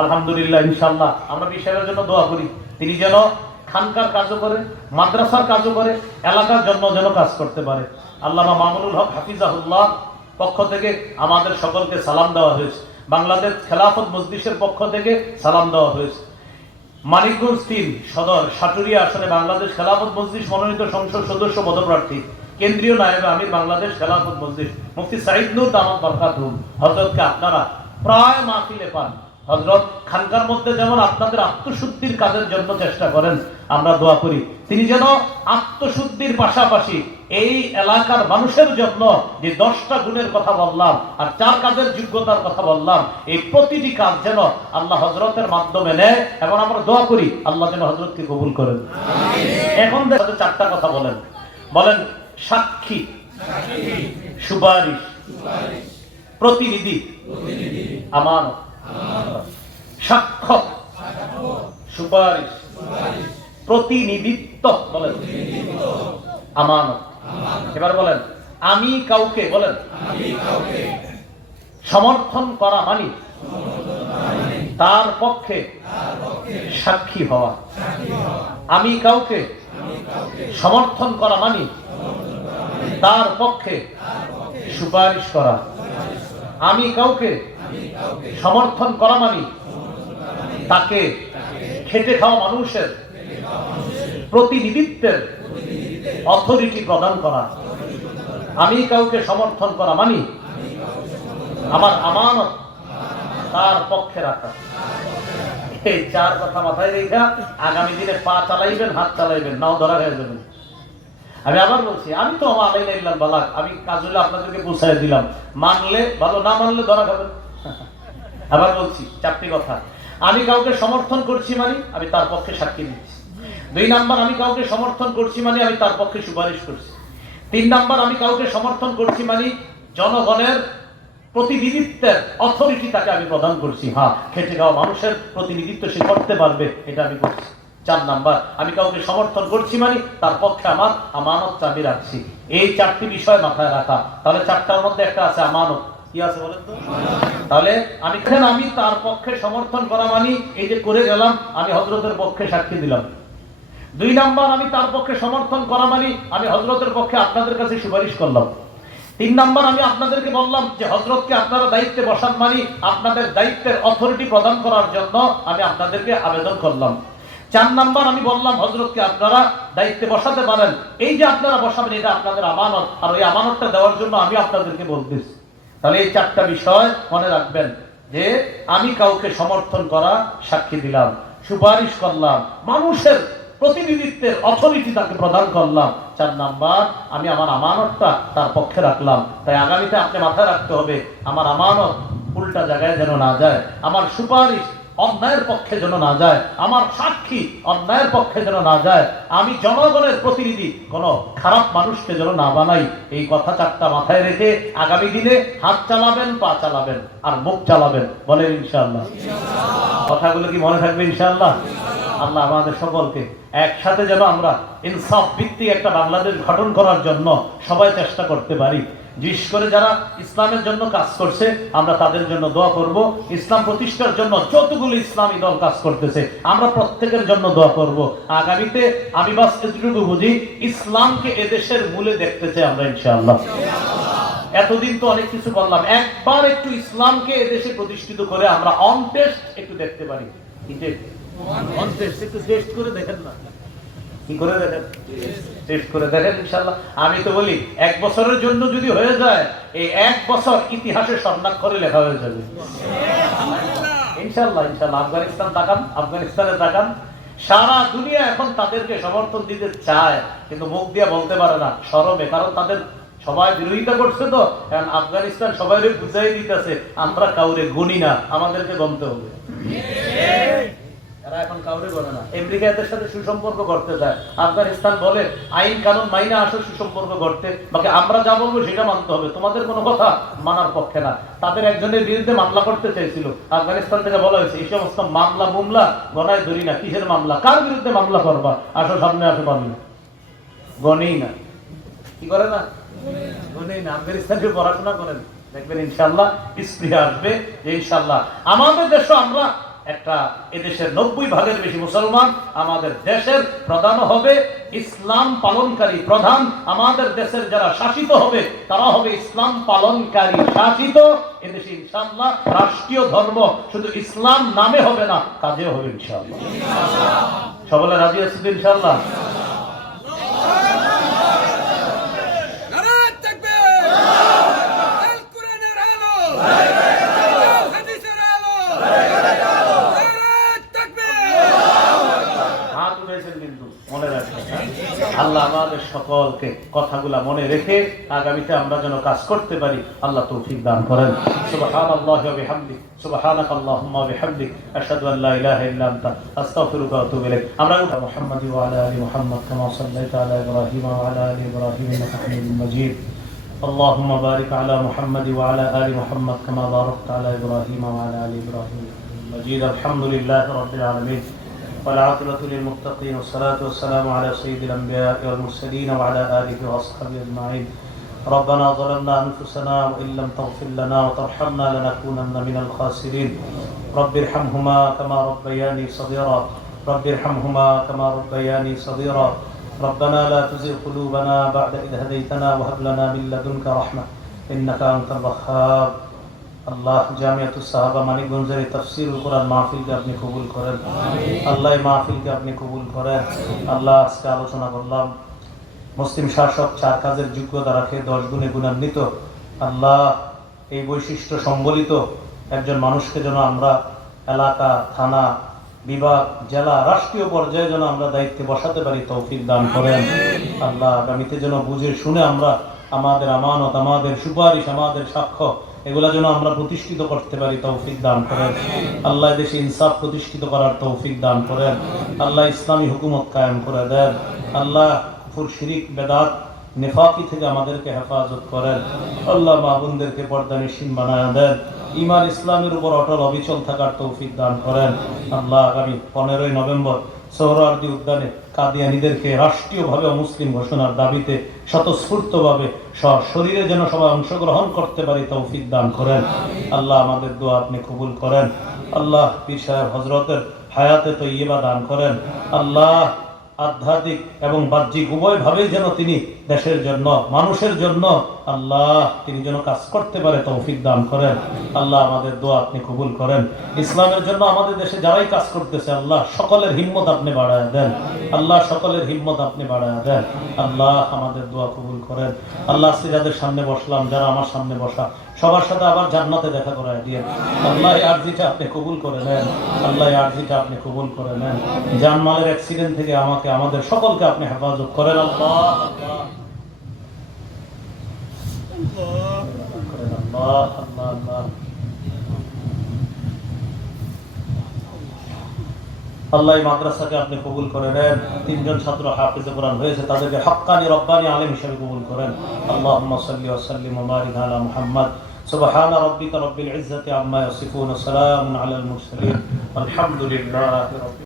আলহামদুলিল্লাহ ইনশাআল্লাহ আমরা বিষয়ের জন্য দোয়া করি, তিনি যেন খানকার কাজও করে, মাদ্রাসার কাজও করে, এলাকার জন্য যেন কাজ করতে পারে। আল্লামা মামুনুল হক হাফিজাহুল্লাহ পক্ষ থেকে আমাদের সকলকে সালাম দেওয়া হয়েছে, বাংলাদেশ খেলাফত মজলিসের পক্ষ থেকে সালাম দেওয়া হয়েছে। মানিকগঞ্জ ৩ সদর সাটুরিয়া আসনে বাংলাদেশ খেলাফত মজলিস মনোনীত সংসদ সদস্য পদপ্রার্থী কেন্দ্রীয় নায়েবে আমির বাংলাদেশ খেলাফত মজলিস মুফতি সাঈদ নূর দামাত বরকাতুহুম হযরতকে আপনারা প্রায় মাহফিলে পান। হযরত খানকার মধ্যে যেমন আপনাদের আত্মশুদ্ধির কাজের জন্য চেষ্টা করেন, আমরা দোয়া করি তিনি যেন আত্মশুদ্ধির পাশাপাশি এই এলাকার মানুষের জন্য যে 10টা গুণের কথা বললাম আর 4 কাজের যোগ্যতার কথা বললাম, এই প্রতিটি কাজ যেন আল্লাহ হযরতের মাধ্যমে নেয় এবং আমরা দোয়া করি আল্লাহ যেন হযরতকে কবুল করেন। এখন 4টা কথা বলেন। বলেন সাক্ষী, সুপারিশ, প্রতিনিধি, আমানত। সাক্ষ্য, সুপারিশ, প্রতিনিধিত্ব, বলেন আমানত। এবার বলেন আমি কাউকে, বলেন সমর্থন করা মানি তার পক্ষে সাক্ষী হওয়া। আমি কাউকে সমর্থন করা মানি তার পক্ষে সুপারিশ করা। আমি কাউকে সমর্থন করা মানি তাকে খেটে খাওয়া মানুষের প্রতিনিধিত্বের অথরিটি প্রদান করা। আমি কাউকে সমর্থন করা মানি আমার আমানত তার পক্ষে রাখা। এই 4 কথা মাথায় রেখে আগামী দিনে পা চালাইবেন, হাত চালাইবেন, নাও ধরা হয়ে যাবেন। আমি আবার বলছি, আমি তো আলাইনা ইল্লাল বালাগ, আমি কাজ হলে আপনাদেরকে বুঝাই দিলাম, মানলে ভালো, না মানলে ধরা খাবেন। আবার বলছি 4টি কথা। আমি কাউকে সমর্থন করছি মানে আমি তার পক্ষে সাক্ষী দিচ্ছি। 2 নাম্বার, আমি কাউকে সমর্থন করছি মানে আমি তার পক্ষে সুপারিশ করছি। 3 নাম্বার, আমি কাউকে সমর্থন করছি মানে জনগণের প্রতিনিধিত্বের অথরিটি তাকে আমি প্রদান করছি। হ্যাঁ, খেটে খাওয়া মানুষের প্রতিনিধিত্ব সে করতে পারবে, এটা আমি করছি। 4 নাম্বার, আমি কাউকে সমর্থন করছি মানে তার পক্ষে আমার আমানত আমি রাখছি। এই 4টি বিষয় মাথায় রাখা। তাহলে 4টার মধ্যে একটা আছে আমানত। কি আছে বলেন তো? তাহলে আমি তার পক্ষে সমর্থন করা মানে এই যে করে গেলাম, আমি হযরতের পক্ষে সাক্ষী দিলাম। 2 নাম্বার, আমি তার পক্ষে সমর্থন করা মানে আমি হযরতের পক্ষে আপনাদের কাছে সুপারিশ করলাম। 3 নাম্বার, আমি আপনাদেরকে বললাম যে হযরতকে আপনারা দায়িত্বে বসান মানে আপনাদের দায়িত্বের অথরিটি প্রদান করার জন্য আমি আপনাদেরকে আবেদন করলাম। 4 নাম্বার, আমি বললাম হযরতকে আপনারা দায়িত্বে বসাতে পারেন, এই যে আপনারা বসাবেন এটা আপনাদের আমানত, আর ওই আমানতটা দেওয়ার জন্য আমি আপনাদেরকে বলতেছি। তাহলে এই 4টা বিষয় মনে রাখবেন যে আমি কাউকে সমর্থন করা সাক্ষী দিলাম, সুপারিশ করলাম, মানুষের প্রতিনিধিত্বের অথরিটি তাকে প্রদান করলাম। 4 নাম্বার, আমি আমার আমানতটা তার পক্ষে রাখলাম। তাই আগামীতে আপনি মাথায় রাখতে হবে আমার আমানত উল্টা জায়গায় যেন না যায়, আমার সুপারিশ অন্যায়ের পক্ষে যেন না যায়, আমার সাক্ষী অন্যায়ের পক্ষে যেন না যায়, আমি জনগণের প্রতিনিধি কোনো খারাপ মানুষকে যেন না বানাই। এই কথা 4টা মাথায় রেখে আগামী দিনে হাত চালাবেন, পা চালাবেন আর মুখ চালাবেন, বলেন ইনশাআল্লাহ। কথাগুলো কি মনে থাকবে ইনশাআল্লাহ? আল্লাহ আমাদের সকলকে একসাথে যেন আমরা ইনসাফ ভিত্তিক একটা বাংলাদেশ গঠন করার জন্য সবাই চেষ্টা করতে পারি। বিশেষ করে যারা ইসলামের জন্য কাজ করছে আমরা তাদের জন্য দোয়া করব। ইসলাম প্রতিষ্ঠার জন্য যতগুলো ইসলামী দল কাজ করতেছে আমরা প্রত্যেকের জন্য দোয়া করব। আগামীতে আমি বাস এতটুকু বুঝি, ইসলামকে এদেশের মূলে দেখতে চাই আমরা ইনশাআল্লাহ। এতদিন তো অনেক কিছু করলাম, একবার একটু ইসলামকে এদেশে প্রতিষ্ঠিত করে আমরা অন টেস্ট একটু দেখতে পারি। অন টেস্ট একটু টেস্ট করে দেখেন না, কি করে দেখেন, টেস্ট করে দেখেন ইনশাআল্লাহ। আমি তো বলি 1 বছরের জন্য যদি হয়ে যায়, এই 1 বছর ইতিহাসে স্বর্ণাক্ষরে লেখা হয়ে যাবে ইনশাআল্লাহ। ইনশাআল্লাহ আফগানিস্তান তাকান, আফগানিস্তানে তাকান, সারা দুনিয়া এখন তাদেরকে সমর্থন দিতে চায় কিন্তু মুখ দিয়ে বলতে পারে না, শরমে, কারণ তাদের সবাই বিরোধিতা করছে। তো এখন আফগানিস্তান সবাই বুঝাই দিতেছে আমরা কাউরে গুনি না, আমাদেরকে গমতে হবে। এরা এখন কাউরে গণে না। আমেরিকা এদের সাথে সুসম্পর্ক করতে চায়, আফগানিস্তান বলে আইন কানুন মাইনা আসো সুসম্পর্ক করতে, বাকি আমরা যা বলবো সেটা মানতে হবে, তোমাদের কোনো কথা মানার পক্ষে না। তাদের একজনের বিরুদ্ধে মামলা করতে চাইছিল, আফগানিস্তান থেকে বলা হয়েছে এই সমস্ত মামলা মুমলা গণায় ধরি না, কিসের মামলা, কার বিরুদ্ধে মামলা করবা, আসো সামনে আসো, পাবি গনেই না। কি করে না, গনেই না। আফগানিস্তানকে পড়াশোনা করেন, দেখবেন ইনশাআল্লাহ স্পৃহা আসবে যে ইনশাআল্লাহ আমাদের দেশে আমরা একটা এদেশের 90% বেশি মুসলমান, আমাদের দেশের প্রধান হবে ইসলাম পালনকারী প্রধান। আমাদের দেশের যারা শাসিত হবে তারা হবে ইসলাম পালনকারী শাসিত। এদেশে ইনশাআল্লাহ রাষ্ট্রীয় ধর্ম শুধু ইসলাম নামে হবে না, কাজেও হবে ইনশাআল্লাহ। সকলে রাজি আছেন ইনশাআল্লাহ? আল্লাহ আমাদের সকলকে কথাগুলা মনে রেখে আগামীতে আমরা যেন কাজ করতে পারি আল্লাহ তৌফিক দান করেন। সুবহানাল্লাহি ওয়া বিহামদিহি, সুবহানাকাল্লাহুম্মা ওয়া বিহামদিক, আশহাদু আল্লা ইলাহা ইল্লা আনতা, আস্তাগফিরুকা ওয়া আতুবু ইলাইক। আমরা মুহাম্মাদি ওয়া আলা আলি মুহাম্মাদ কামা সাল্লাইতা আলা ইব্রাহিম ওয়া আলা আলি ইব্রাহিম ইন্নাকা হামিদুম মাজিদ। আল্লাহুম্মা বারিক আলা মুহাম্মাদি ওয়া আলা আলি মুহাম্মাদ কামা বারাকতা আলা ইব্রাহিম ওয়া আলা আলি ইব্রাহিম ইন্নাকা মাজিদ। আলহামদুলিল্লাহি রাব্বিল আলামিন والعاقبة للمتقين والصلاة والسلام على سيد الأنبياء والمرسلين وعلى آله وأصحابه أجمعين. ربنا ظلمنا أنفسنا وإن لم تغفر لنا وترحمنا لنكونن من الخاسرين. رب ارحمهما كما ربياني صغيرا، رب ارحمهما كما ربياني صغيرا. ربنا لا تزغ قلوبنا بعد إذ هديتنا وهب لنا من لدنك رحمة إنك أنت الوهاب. আল্লাহ জামিয়াতুস সাহাবা মানিকগঞ্জের তাফসীরুল কোরআন মাহফিলকে আপনি কবুল করেন। আল্লাহ এই মাহফিলকে আপনি কবুল করেন। আল্লাহ আজকে আলোচনা করলাম মুসলিম শাসক 4 কাজের যোগ্যতা রাখে 10 গুণে গুণান্বিত। আল্লাহ এই বৈশিষ্ট্য সম্বলিত একজন মানুষকে যেন আমরা এলাকা, থানা, বিভাগ, জেলা, রাষ্ট্রীয় পর্যায়ে যেন আমরা দায়িত্বে বসাতে পারি তৌফিক দান করেন। আল্লাহ আগামীতে যেন বুঝে শুনে আমরা আমাদের আমানত, আমাদের সুপারিশ, আমাদের সাক্ষ্য এগুলা যেন আমরা প্রতিষ্ঠিত করতে পারি তৌফিক দান করেন। আল্লাহ দেশে ইনসাফ প্রতিষ্ঠিত করার তৌফিক দান করেন। আল্লাহ ইসলামী হুকুমত কায়েম করে দেন। আল্লাহ কুফর, শিরিক, বেদাত, নেফাকি থেকে আমাদেরকে হেফাজত করেন। আল্লাহ মা বোনদেরকে পর্দানিশীন বানায় দেন। ঈমান ইসলামের উপর অটল অবিচল থাকার তৌফিক দান করেন। আল্লাহ আগামী 15ই নভেম্বর সোহরাওয়ার্দী উদ্যানে কাদিয়ানীদেরকে রাষ্ট্রীয়ভাবে মুসলিম ঘোষণার দাবিতে স্বতঃস্ফূর্তভাবে শরীরে যেন সবাই অংশগ্রহণ করতে পারি তৌফিক দান করেন। আল্লাহ আমাদের দোয়া আপনি কবুল করেন। আল্লাহ পীর সাহেব হযরতের হায়াতে তৈয়বা দান করেন। আল্লাহ আধ্যাত্মিক এবং বাহ্যিক উভয়ভাবেই যেন তিনি দেশের জন্য, মানুষের জন্য আল্লাহ তিনি যেন কাজ করতে পারে তৌফিক দান করেন। আল্লাহ আমাদের দোয়া আপনি কবুল করেন। ইসলামের জন্য আমাদের দেশে যারাই কাজ করতেছে আল্লাহ সকলের হিম্মত আপনি বাড়ায় দেন। আল্লাহ সকলের হিম্মত আপনি বাড়ায় দেন। আল্লাহ আমাদের দোয়া কবুল করেন। আল্লাহ আজকে যাদের সামনে বসলাম, যারা আমার সামনে বসা, সবার সাথে আবার জান্নাতে দেখা করায় দিয়ে আল্লাহ এই আরজিটা আপনি কবুল করে নেন। আল্লাহ এই আরজিটা আপনি কবুল করে নেন। জানমালের অ্যাক্সিডেন্ট থেকে আমাকে, আমাদের সকলকে আপনি হেফাজত করেন। আল্লাহ আল্লাহ মাদ্রাসাকে আপনি কবুল করে নেন। 3 জন ছাত্র হাফেজে কোরআন হয়েছে, তাদেরকে হাক্কানি রব্বানি আলেম হিসেবে কবুল করেন। আল্লাহুম্মা সাল্লি ওয়া সাল্লিম ওয়া বারিক আলা মুহাম্মদ। সুবহানা রাব্বিকা রাব্বিল ইজ্জাতি আম্মা ইয়াসিফুন, সালামুন আলাল মুরসালিন, আলহামদুলিল্লাহি রাব্বিল